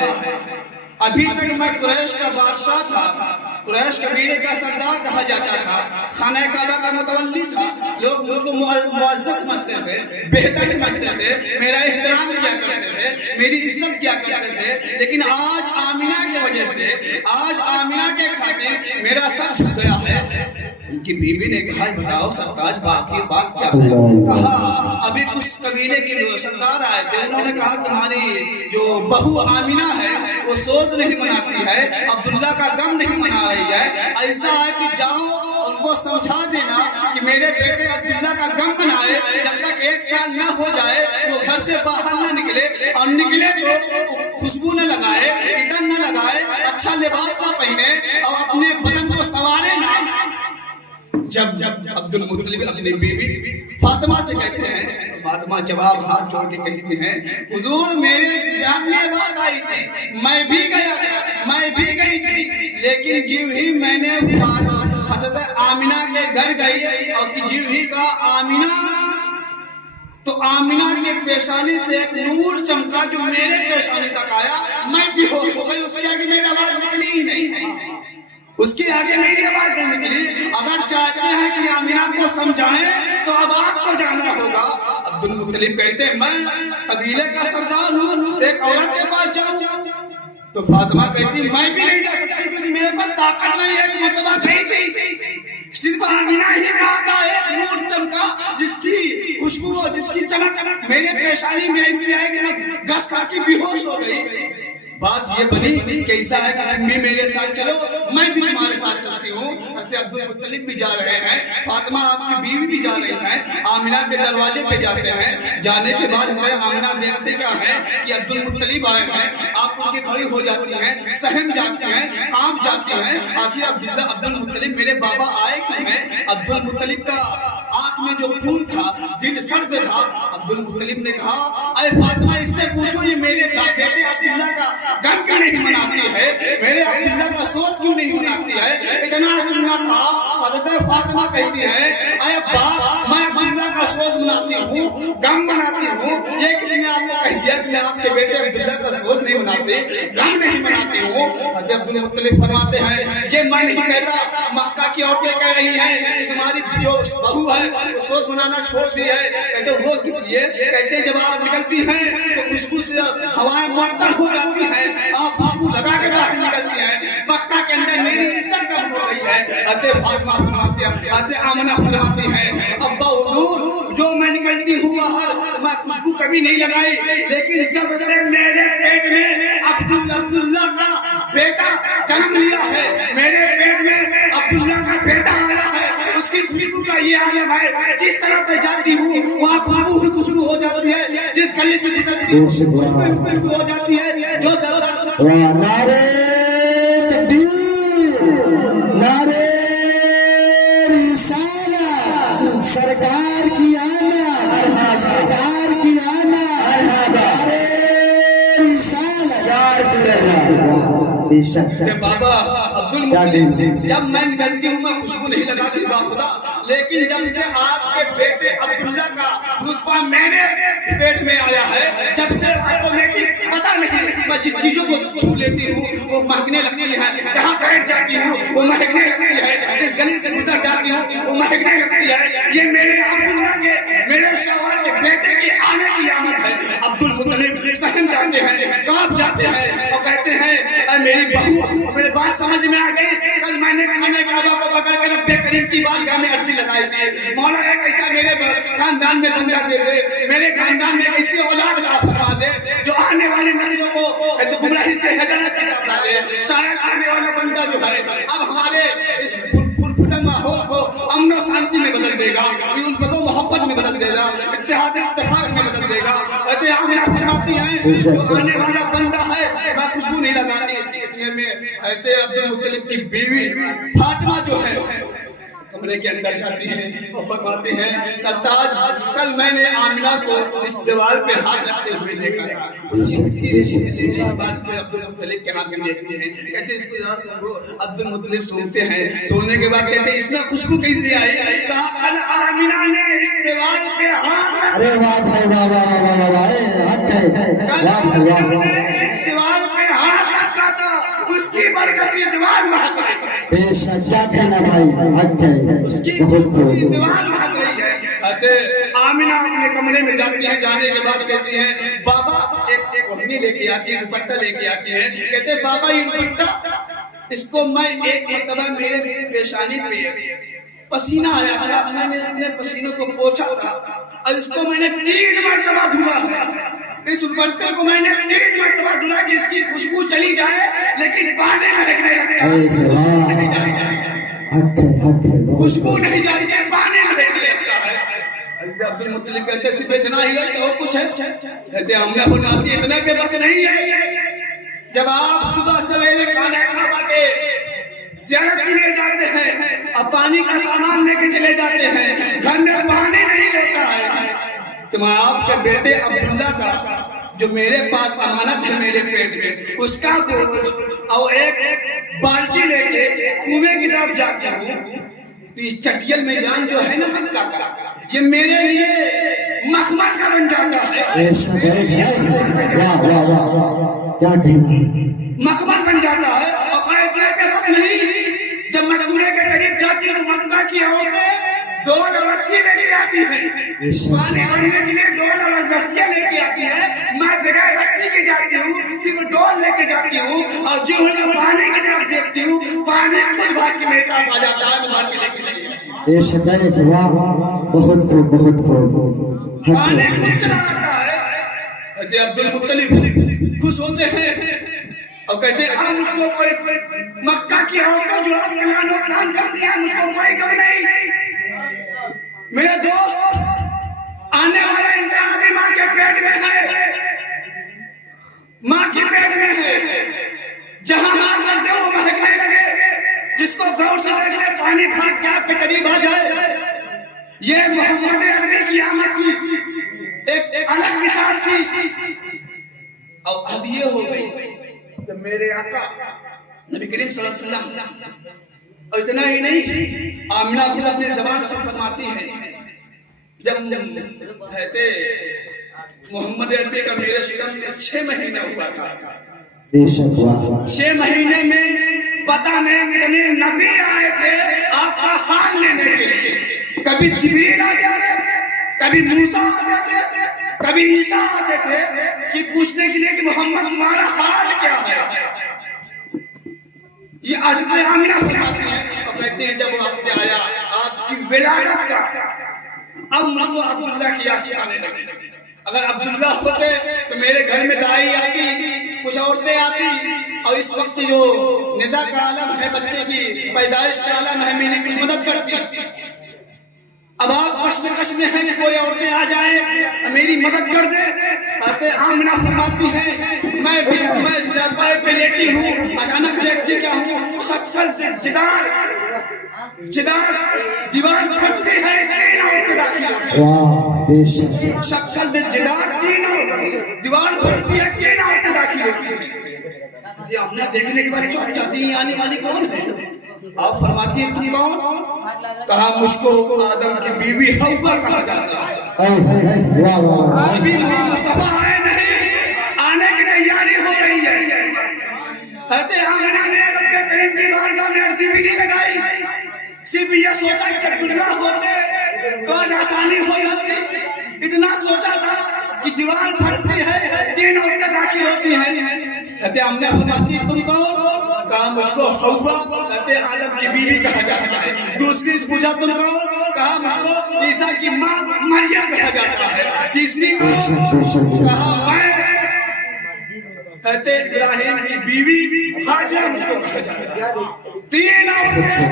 ہے ابھی تک میں قریش کا بادشاہ تھا، قریش قبیلے کا سردار کہا جاتا تھا، خانہ کعبہ کا متولی تھا، لوگ مجھ کو معزز سمجھتے تھے، بہتر سمجھتے تھے، میرا احترام کیا کرتے تھے، میری عزت کیا کرتے تھے، لیکن آج آمینہ کی وجہ سے، آج آمینہ کے خاطر میرا سر جھک گیا ہے۔ ان کی بیوی نے کہا بتاؤ سرتاج باقی بات کیا ہے؟ کہا ابھی کچھ قبیلے کے سردار آئے تھے، انہوں نے کہا تمہاری جو بہو آمینہ ہے وہ سوز نہیں مناتی ہے، عبداللہ کا غم نہیں منا رہی ہے، ایسا ہے کہ جاؤ ان کو سمجھا دینا کہ میرے بیٹے عبداللہ کا غم منائے، جب تک 1 سال نہ ہو جائے وہ گھر سے باہر نہ نکلے، اور نکلے تو خوشبو نہ لگائے، عطر نہ لگائے، اچھا لباس نہ پہنے اور اپنے بدن کو سنوارے نہ۔ جب عبد المطلب اپنی بیوی فاطمہ سے کہتے ہیں، فاطمہ جواب ہاتھ جوڑ کے کہتی ہیں حضور میرے ذہن میں بات آئی تھی، میں بھی گئی تھی، لیکن جیو ہی میں نے حضرت آمینہ کے گھر گئی اور جیو ہی کا آمینہ، تو آمینہ کے پیشانی سے ایک نور چمکا جو میرے پیشانی تک آیا، میں بھی ہوش ہو گئی، اس کے آگے میری آواز نکلی ہی نہیں، اس کے آگے میری آواز نہیں نکلی۔ اگر چاہتے ہیں کہ آمینہ کو سمجھائیں تو اب آپ کو جانا ہوگا۔ عبد المطلب کہتے ہیں میں قبیلے کا سردار ہوں، ایک عورت کے پاس جاؤں؟ تو فاطمہ کہتی میں بھی نہیں جا سکتی کیونکہ میرے پاس طاقت نہیں ہے، ایک مرتبہ گئی تھی، صرف آمینہ ہی کہا تھا، ایک نور چمکا جس کی خوشبو اور جس کی چمک میرے پیشانی میں ایسی آئی کہ میں گھس کھا کے بے ہوش ہو گئی۔ بات یہ بنی کہ ایسا ہے کہ تم بھی میرے ساتھ چلو، میں بھی تمہارے ساتھ چلتی ہوں۔ حضرت عبد المطلب بھی جا رہے ہیں، فاطمہ آپ کی بیوی بھی جا رہی ہیں، آمینہ کے دروازے پہ جاتے ہیں۔ جانے کے بعد آمینہ دیکھتے کیا ہے کہ عبد المطلب آئے ہیں، آپ ان کے کھڑی ہو جاتی ہیں، سہم جاتی ہیں، کانپ جاتی ہیں۔ آخر عبد المطلب میرے بابا آئے کیوں ہیں؟ عبد المطلب کا آنکھ میں جو خون تھا، دل سرد تھا۔ عبد المطلب نے کہا اے فاطمہ اس سے پوچھو یہ میرے بیٹے عبداللہ کا غم کیوں نہیں مناتی ہے، میرے عبداللہ کا سوز کیوں نہیں مناتی ہے؟ اتنا سننا تھا۔ حضرت فاطمہ کہتی ہے اے ابا میں عبداللہ کا سوز مناتی ہوں، غم مناتی ہوں، یہ کسی نے آپ کو کہہ دیا کہ میں آپ کے بیٹے عبداللہ کا سوز نہیں مناتی، غم نہیں مناتی ہوں؟ حضرت عبد المطلب فرماتے ہیں یہ میں نہیں کہتا، مکہ کی عورتیں کہہ رہی ہیں کہ تمہاری جو بہو ہے وہ سوز منانا چھوڑ دی ہے۔ کہتے وہ کس لیے؟ کہتے ہیں جب آپ نکلتی ہیں تو خوشبو سے ہوائیں معطر ہو جاتی ہیں، آپ خوشبو لگا کے باہر نکلتی ہیں، مکہ کے اندر میری عزت کم ہو گئی ہے۔ حضرت فاطمہ فرماتی ہیں، حضرت آمنہ فرماتی ہیں ابا حضور جو میں نکلتی ہوں باہر میں خوشبو کبھی نہیں لگائی، لیکن جب سے میرے پیٹ میں عبداللہ کا بیٹا جنم لیا ہے، میرے پیٹ میں عبداللہ کا بیٹا آیا ہے، اس کی خوشبو کا یہ عالم ہے، جس طرح پہ جاتی ہوں وہاں خوشبو ہی خوشبو ہو جاتی ہے، جس گلی سے گزرتی ہوں خوشبو ہی خوشبو ہو جاتی ہے۔ جو نعرے تکبیر، نعرے رسالت، سرکار کی آمد، سرکار کی آمد، نعرے رسالت۔ بے شک بابا عبد المطلب جب میں نکلتی ہوں میں خوشبو نہیں لگاتی باخدا، لیکن جب سے آپ کے بیٹے عبداللہ کا نطفہ میرے پیٹ میں آیا ہے، جب سے آٹومیٹک پتہ نہیں میں جس چیزوں کو چھو لیتی ہوں وہ مہکنے لگتی ہے، جہاں بیٹھ جاتی ہوں وہ مہکنے لگتی ہے، جس گلی سے گزر جاتی ہوں وہ مہکنے لگتی ہے۔ یہ میرے عبداللہ کے، میرے شوہر کے بیٹے کے آنے کی آمد ہے۔ عبد المطلب سہم جاتے ہیں، کانپ جاتے ہیں اور کہتے ہیں اے میری بہو میرے بات سمجھ میں آ گئی، کل میں نے خانہ کعبہ کو پکڑ کے رب کریم کی بارگاہ میں عرضی لگائی تھی مولا ایک ایسا میرے خاندان میں بندہ دے دے، میرے خاندان میں ایسی اولاد عطا فرما دے جو آنے والی نسلوں کو گمراہی سے ہدایت کی طرف لا دے۔ شاید آنے والا بندہ جو ہے اب ہمارے اس پھٹن ماحول کو امن و شانتی میں بدل دے گا، الفت و محبت میں بدل دے گا، اتحاد اتفاق میں بدل دے گا۔ حضرت آمنہ فرماتی ہیں جو آنے والا بندہ ہے میں خوشبو نہیں لگاتی۔ اتنے میں حضرت عبد المطلب کی بیوی فاطمہ جو ہے کمرے کے اندر جاتی ہے اور فرماتے ہیں سرتاج کل میں نے آمنہ کو اس دیوار پہ ہاتھ رکھتے ہوئے دیکھا تھا، اس بات پہ عبد المطلب کے ہاتھ میں دیکھتے ہیں، کہتے ہیں اس کو ذرا سنو۔ عبد المطلب سنتے ہیں، سننے کے بعد کہتے ہیں اس میں خوشبو کیسے آئی؟ کہا کل آمنہ نے اس دیوار پہ ہاتھ رکھا، ارے واہ بھائی واہ واہ واہ واہ واہ، کل آمنہ نے اس دیوار پہ مکہ تھا اس کی برکت سے دیوار مہک رہی ہے. بے شک کیا کہنا بھائی حق ہے اس کی بہت خوب دیوار مہک رہی ہے. آمینہ اپنے کمرے میں جاتی ہیں, جانے کے بعد کہتی ہیں بابا ایک اوڑھنی لے کے آتی ہے, دوپٹہ لے کے آتی ہے. کہتے ہیں بابا یہ دوپٹہ اس کو میں ایک مرتبہ میرے پیشانی پہ پسینہ آیا تھا, میں نے اپنے پسینوں کو پوچھا تھا اور اس کو میں نے 3 مرتبہ دھلا ہے. اس دوپٹے کو میں نے 3 مرتبہ دھلا کہ اس کی خوشبو چلی جائے لیکن پانی مہکنے لگتا ہے. حق ہے خوشبو نہیں جاتی ہے, پانی مہکنے لگتا ہے. عبد المطلب کہتے صرف اتنا ہی ہے کہ اور کچھ ہے؟ کہتے آمنہ فرماتی اتنا پہ بس نہیں ہے. جب آپ صبح سویرے خانہ کعبہ کے زیارت کے لیے جاتے ہیں اور پانی کا سامان لے کے چلے جاتے ہیں, گھر میں پانی نہیں ہوتا ہے, تو میں آپ کے بیٹے عبداللہ کا جو میرے پاس امانت ہے میرے پیٹ میں, اس کا بوجھ اور ایک بالٹی لے کے کنویں کی طرف جاتا ہوں. تو اس چٹیل میدان جو ہے نا مکہ کا, یہ میرے لیے مخمل کا بن جاتا ہے. کیا کہنا مخمل بن جاتا ہے. اور اتنے پہ بس نہیں, جب میں کنویں کے قریب جاتی ہوں تو مکہ کی عورتیں ڈول اور رسی لے کے آتی ہیں, پانی بھرنے کے لیے ڈول اور رسیاں لے کے آتی ہیں. میں بغیر رسی کے جاتی ہوں, صرف ڈول لے کے جاتی ہوں, اور جو میں پانی کی طرف دیکھتی ہوں پانی خود بھاگ کے میرے طرف آ جاتا ہے, میں بھر کے لے کے چلی جاتی ہوں. بے شک واہ بہت خوب بہت خوب پانی خود چلا آتا ہے. عبد المطلب خوش ہوتے ہیں اور کہتے ہیں اب مجھ کو کوئی مکہ کی عورتوں جو آپ پلان و پلان کرتی ہیں مجھ کو کوئی غم نہیں. میرے دوست آنے والا انسان ابھی ماں کے پیٹ میں ہے, ماں کے پیٹ میں ہے. جہاں ہاتھ رکھ دے وہ مہکنے لگے, جس کو غور سے دیکھ لے پانی بھاگ کے آپ کے قریب آ جائے. یہ محمد عربی کی آمد کی ایک الگ مثال تھی. اور اب یہ ہو گئی کہ میرے آقا نبی کریم صلی اللہ علیہ وسلم, اور اتنا ہی نہیں, آمنہ خود اپنے زبان سے فرماتی ہے جب کہتے محمد عربی کا میرے شکم میں 6 مہینے ہوا تھا. بے شک واہ 6 مہینے میں پتہ نہیں کتنے نبی آئے تھے آپ کا حال لینے کے لیے. کبھی جبریل آتے تھے, کبھی موسیٰ آتے تھے, کبھی عیسیٰ آتے تھے کہ پوچھنے کے لیے کہ محمد تمہارا حال کیا ہے. یہ حضرت آمنہ فرماتی ہیں اور کہتے ہیں جب وقت آیا آپ کی ولادت کا, اب مجھ کو عبداللہ کی یاد آنے لگی. اگر عبداللہ ہوتے تو میرے گھر میں دائی آتی, کچھ عورتیں آتی, اور اس وقت جو نزا کا عالم ہے, بچے کی پیدائش کا عالم ہے, میری کچھ مدد کرتی. اب آپ کشمکش میں ہیں کہ کوئی عورتیں آ جائیں میری مدد کر دے. آمنہ فرماتی ہیں میں چارپائے پہ لیٹی ہوں, اچانک دیکھتی کیا ہوں, شکل جدار دیوار پھٹتی ہے, 3 عورتیں داخل ہوتی ہیں. واہ بے شک شکل جدار 3 دیوار پھٹتی ہے, 3 عورتیں داخل ہوتی ہیں. آمنہ دیکھنے کے بعد چوک جاتی ہیں آنے والی کون ہے. آپ فرماتی ہیں تم کون؟ کہا مجھ کو آدم کی بیوی حوا کہا جاتا ہے. ابھی مصطفیٰ آئے نہیں, آنے کی تیاری ہو رہی ہے. حضرت آمنہ نے رب کریم کی بارگاہ میں عرضی بھی نہیں لگائی, صرف یہ سوچا کہ عبداللہ ہوتے تو آج آسانی ہو جاتی. اتنا سوچا تھا کہ دیوار پھٹتی ہے, 3 عورتیں داخل ہوتی ہیں. حضرت آمنہ فرماتی تم کون؟ کہا مجھ کو حوا حضرت آدم کی بیوی کہا جاتا ہے. دوسری پوچھا تم کون؟ کہا مجھ کو عیسیٰ کی ماں مریم کہا جاتا ہے. تیسری کو کہا میں حضرت ابراہیم کی بیوی ہاجرہ مجھ کو کہا جاتا ہے. 3 عورتیں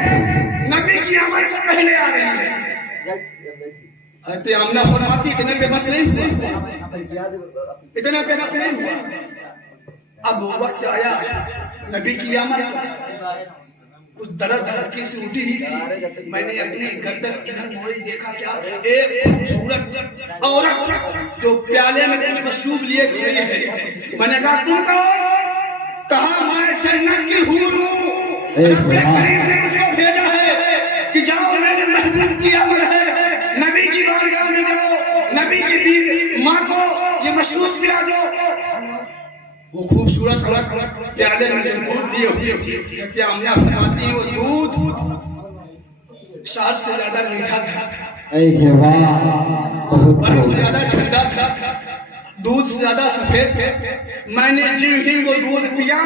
نبی کی آمد سے پہلے آ رہی ہیں. حضرت آمنہ فرماتی اتنے پہ بس نہیں ہوا, اتنے پہ بس نہیں ہوا. اب وقت آیا نبی کی آمد کا, کچھ درد ہلکی سی اٹھی ہی تھی. میں نے اپنی گردن ادھر موڑی, دیکھا کیا ایک خوبصورت عورت جو پیالے میں کچھ مشروب لیے کھڑی ہے. میں نے کہا تم کون؟ کہا میں جنت کی حور ہوں, رب کریم نے مجھ کو بھیجا ہے کہ جاؤ میرے محبوب کی آمد ہے, نبی کی بارگاہ میں جاؤ, نبی کی بیوی ماں کو یہ مشروب پلا دو. وہ خوبصورت عورت پیالے میں دودھ لیے ہوئے تھی، آمنہ فرماتی ہیں وہ دودھ شہد سے زیادہ میٹھا تھا، اے واہ بہت برف سے خوب زیادہ ٹھنڈا تھا، دودھ سے زیادہ سفید تھے. میں نے جو ہی وہ دودھ پیا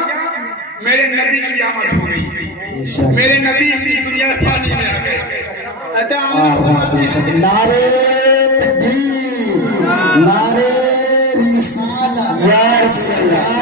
میرے نبی کی آمد ہو گئی، بے شک میرے نبی اس دنیا پانی میں آ گئے. کہتے ہیں واہ آمنہ واہ بے فرماتی شک ہیں نعرے تکبیر نعرے رسالت یا رسول اللہ